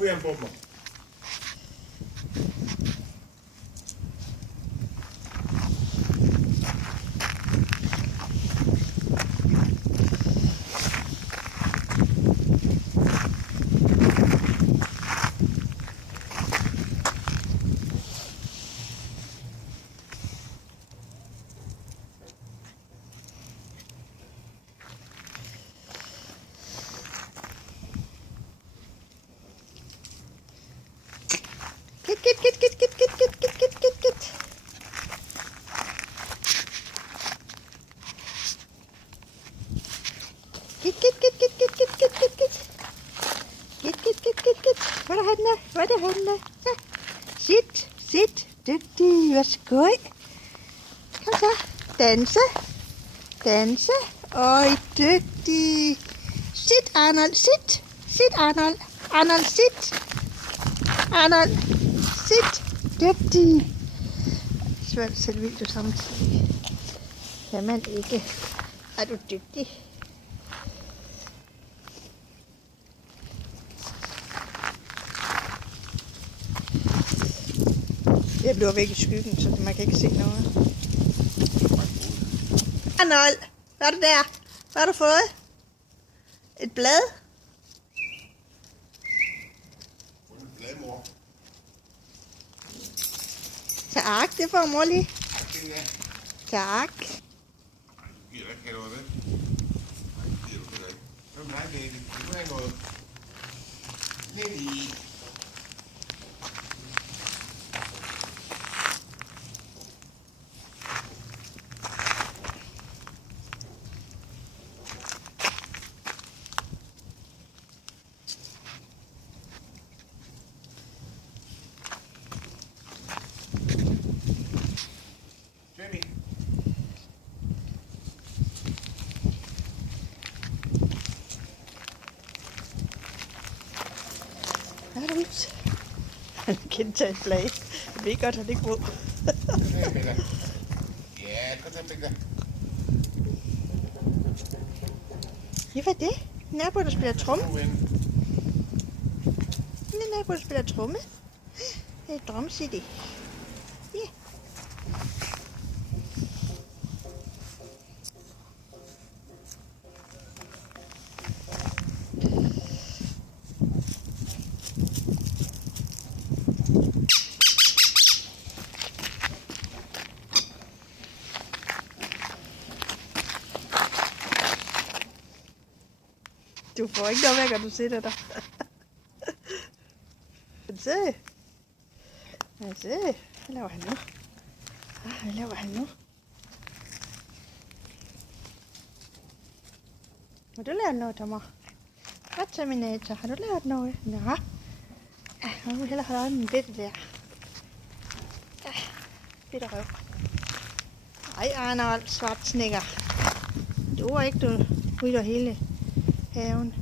probiere han på mig. Kit. Hvor er det henne? Ja. Sit. Dygtig. Værsgo. Kom så. Danse. Øj, dygtig. Sit, Arnold. Sit, Arnold. Arnold, sit. Arnold, sit. Dygtig. Svært selv video samtidig. Kan man ikke. Er du dygtig? Jeg bliver væk i skyggen, så man kan ikke se noget. Arnold, hvad er det der? Hvad har du fået? Et blad? Tak, det får mor lige. Tak. Giver dig ikke noget, vel? Giver du ikke. Hvem er det, baby? Du har noget. Lily. Jenny. Hvad er det ud? Han kan tage et flag. Jeg ved godt, han ikke må. Ja, kom så, Peter. Ja, hvad er det? Naboen, der spiller tromme. Naboen, der spiller tromme. Det er Drum City. Ja. Du får ikke noget væk, at du sidder der. Se. Hvad laver han nu? Hvad laver han nu? Har du lavet noget, Tommer? Hvad, Terminator? Har du lavet noget? Nå. Ja, nu vil hellere holde øje med det der. Ja, bitte røv. Ej, Arnold Schwarzenegger. Du er ikke, du ryger hele haven.